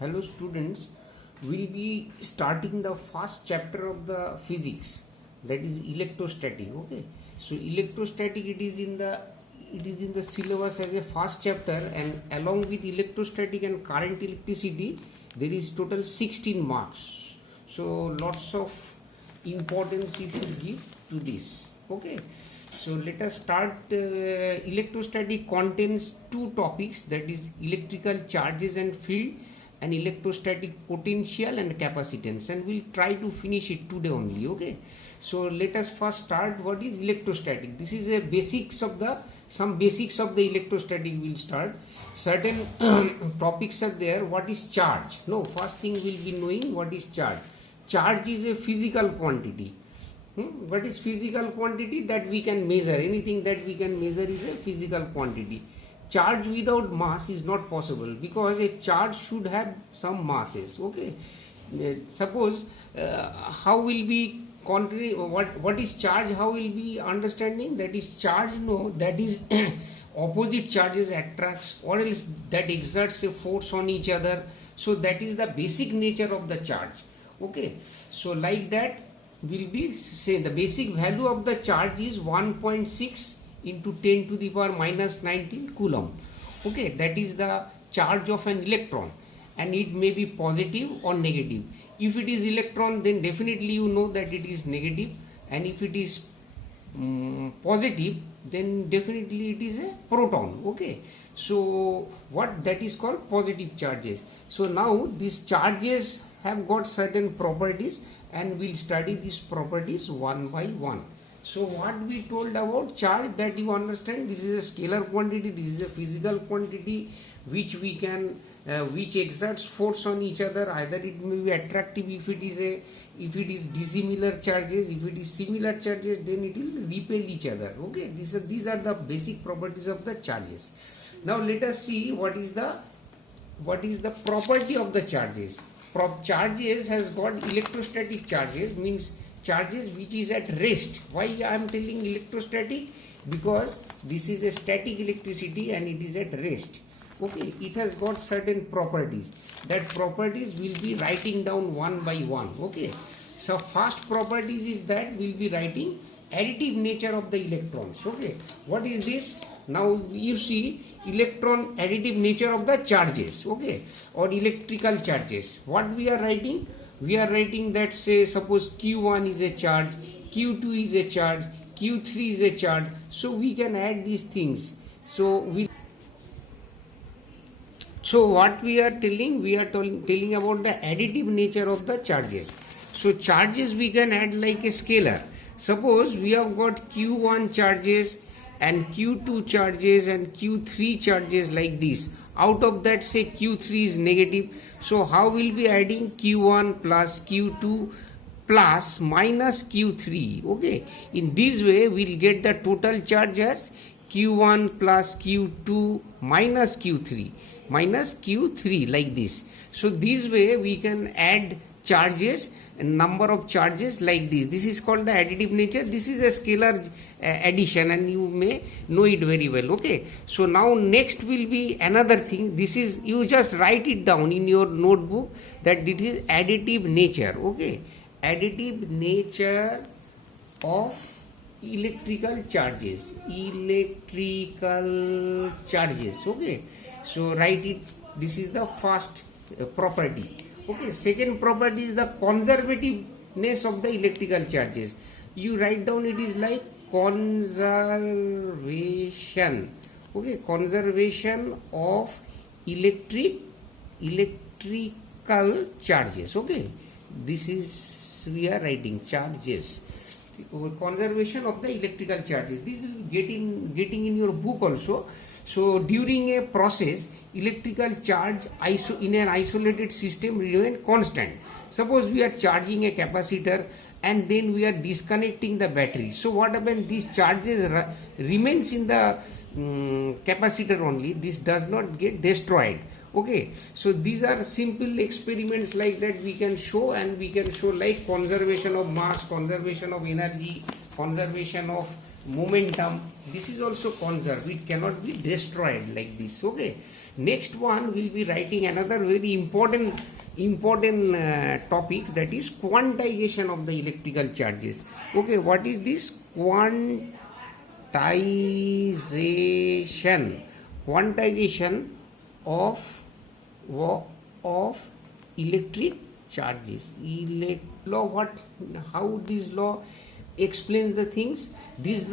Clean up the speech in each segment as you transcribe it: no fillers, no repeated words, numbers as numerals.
Hello students, we'll be starting the first chapter of the physics, that is electrostatic. Okay, so electrostatic it is in the syllabus as a first chapter, and along with electrostatic and current electricity there is total 16 marks. So lots of importance you should give to this. Okay, so let us start. Electrostatic contains two topics, that is electrical charges and field, and electrostatic potential and capacitance, and we'll try to finish it today only. Okay, so let us first start. What is electrostatic? This is a basics of the some basics of the electrostatic. We'll start certain topics are there. What is charge? No, first thing we'll be knowing what is charge. Charge is a physical quantity. What is physical quantity? That we can measure. Anything that we can measure is a physical quantity. Charge without mass is not possible, because a charge should have some masses. Okay, suppose how will be contrary, what is charge, how will be understanding? That is charge, no, that is opposite charges attracts or else that exerts a force on each other. So that is the basic nature of the charge. Okay, so like that will be say the basic value of the charge is 1.6 into 10 to the power minus 19 coulomb. Okay, that is the charge of an electron, and it may be positive or negative. If it is electron, then definitely you know that it is negative, and if it is positive, then definitely it is a proton. Okay, so what that is called positive charges. So now these charges have got certain properties, and we'll study these properties one by one. So what we told about charge, that you understand, this is a scalar quantity, this is a physical quantity which we can which exerts force on each other. Either it may be attractive if it is dissimilar charges. If it is similar charges, then it will repel each other. Okay, these are the basic properties of the charges. Now let us see what is the property of the charges. Charges has got electrostatic charges, means charges which is at rest. Why I am telling electrostatic? Because this is a static electricity and it is at rest. Okay, it has got certain properties. That properties will be writing down one by one. Okay, so first properties is that we'll be writing additive nature of the electrons. Okay, what is this? Now you see electron additive nature of the charges. Okay, or electrical charges. What we are writing? We are writing that, say, suppose Q1 is a charge, Q2 is a charge, Q3 is a charge. So we can add these things. So what we are telling? We are telling about the additive nature of the charges. So charges we can add like a scalar. Suppose we have got Q1 charges and Q2 charges and Q3 charges like this. Out of that, say Q3 is negative. So how will be adding Q1 plus Q2 plus minus Q3? Okay, in this way we will get the total charge as Q1 plus Q2 minus Q3 like this. So this way we can add charges, number of charges like this. This is called the additive nature. This is a scalar addition, and you may know it very well. Okay, so now next will be another thing. This is, you just write it down in your notebook that it is additive nature. Okay, additive nature of electrical charges. Okay, so write it. This is the first property. Okay, second property is the conservativeness of the electrical charges. You write down, it is like conservation. Okay, conservation of electrical charges. Okay, this is, we are writing charges. Conservation of the electrical charges. This is getting in your book also. So during a process, electrical charge in an isolated system remain constant. Suppose we are charging a capacitor and then we are disconnecting the battery. So what happens? These charges remains in the capacitor only. This does not get destroyed. Okay, so these are simple experiments like that we can show, and we can show like conservation of mass, conservation of energy, conservation of momentum, this is also conserved, it cannot be destroyed like this. Okay, next one will be writing another very important topics, that is quantization of the electrical charges. Okay, what is this quantization of electric charges? Law, what, how this law explains the things? This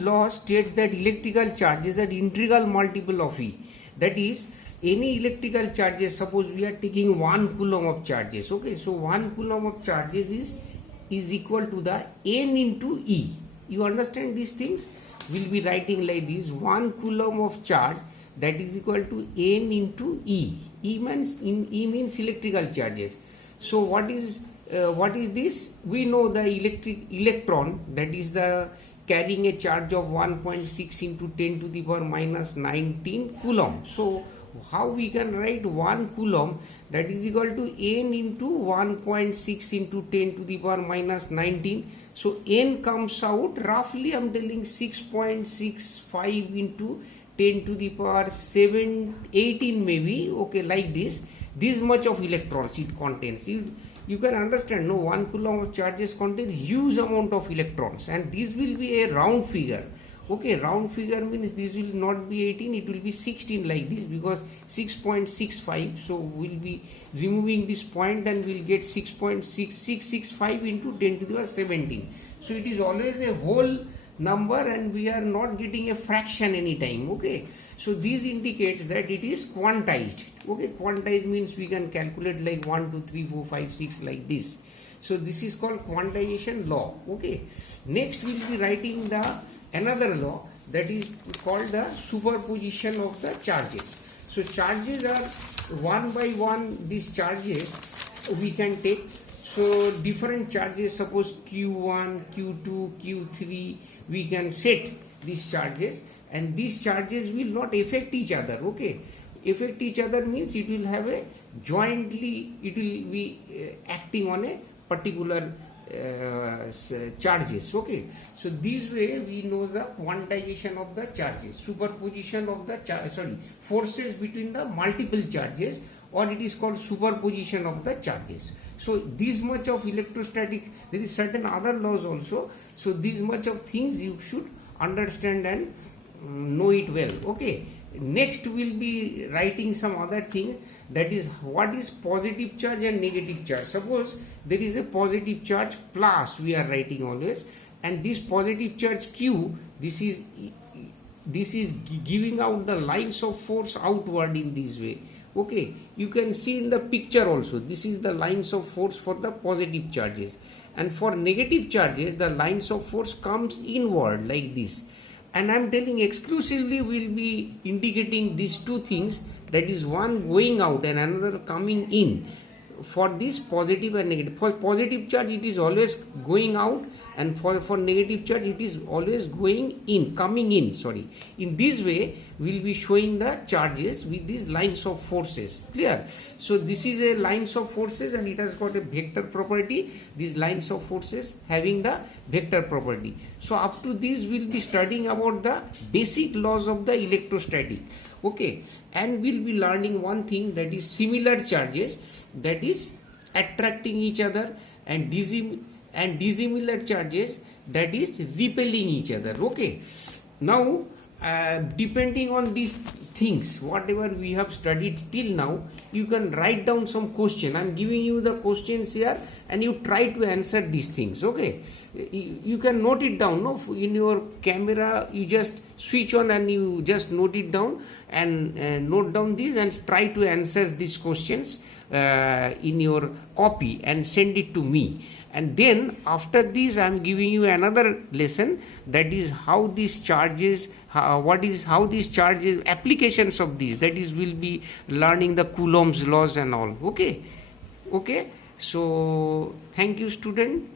law states that electrical charges are integral multiple of E. That is, any electrical charges, suppose we are taking 1 coulomb of charges. Okay, so 1 coulomb of charges is equal to the N into E. You understand these things? We'll be writing like this: 1 coulomb of charge, that is equal to N into E. E means electrical charges. So what is this? We know the electron, that is the carrying a charge of 1.6 into 10 to the power minus 19 coulomb. So how we can write 1 coulomb, that is equal to N into 1.6 into 10 to the power minus 19. So N comes out roughly, I am telling 6.65 into 10 to the power 18 maybe. Okay, like this much of electrons it contains. You can understand, no, 1 coulomb of charges contains huge amount of electrons, and this will be a round figure. Okay, round figure means this will not be 18, it will be 16 like this, because 6.65. So we'll be removing this point and we'll get 6.6665 into 10 to the power 17. So it is always a whole number and we are not getting a fraction anytime. Okay, so this indicates that it is quantized. Okay, quantized means we can calculate like 1 2 3 4 5 6 like this. So this is called quantization law. Okay, next we will be writing the another law, that is called the superposition of the charges. So charges are one by one, these charges we can take. So different charges, suppose Q1, Q2, Q3, we can set these charges, and these charges will not affect each other. Okay, affect each other means it will have a jointly, it will be acting on a particular charges. Okay, so this way we know the quantization of the charges, superposition of the forces between the multiple charges, or it is called superposition of the charges. So this much of electrostatic, there is certain other laws also. So this much of things you should understand and know it well. Okay, next we'll be writing some other thing, that is what is positive charge and negative charge. Suppose there is a positive charge plus, we are writing always, and this positive charge Q, this is giving out the lines of force outward in this way. Okay, you can see in the picture also, this is the lines of force for the positive charges, and for negative charges the lines of force comes inward like this. And I am telling exclusively we will be indicating these two things, that is one going out and another coming in, for this positive and negative. For positive charge it is always going out, and for negative charge it is always coming in. In this way we will be showing the charges with these lines of forces. Clear? So this is a lines of forces and it has got a vector property, these lines of forces having the vector property. So up to this we will be studying about the basic laws of the electrostatic. Okay, and we will be learning one thing, that is similar charges, that is attracting each other, and dissimilar charges, that is repelling each other. Okay, now depending on these things, whatever we have studied till now, you can write down some question. I am giving you the questions here and you try to answer these things. Okay, you can note it down, no, in your camera you just switch on and you just note it down, and note down these and try to answer these questions in your copy and send it to me. And then after this I am giving you another lesson, that is how these charges, how these charges, applications of these, that is will be learning the Coulomb's laws and all. Okay, so thank you student.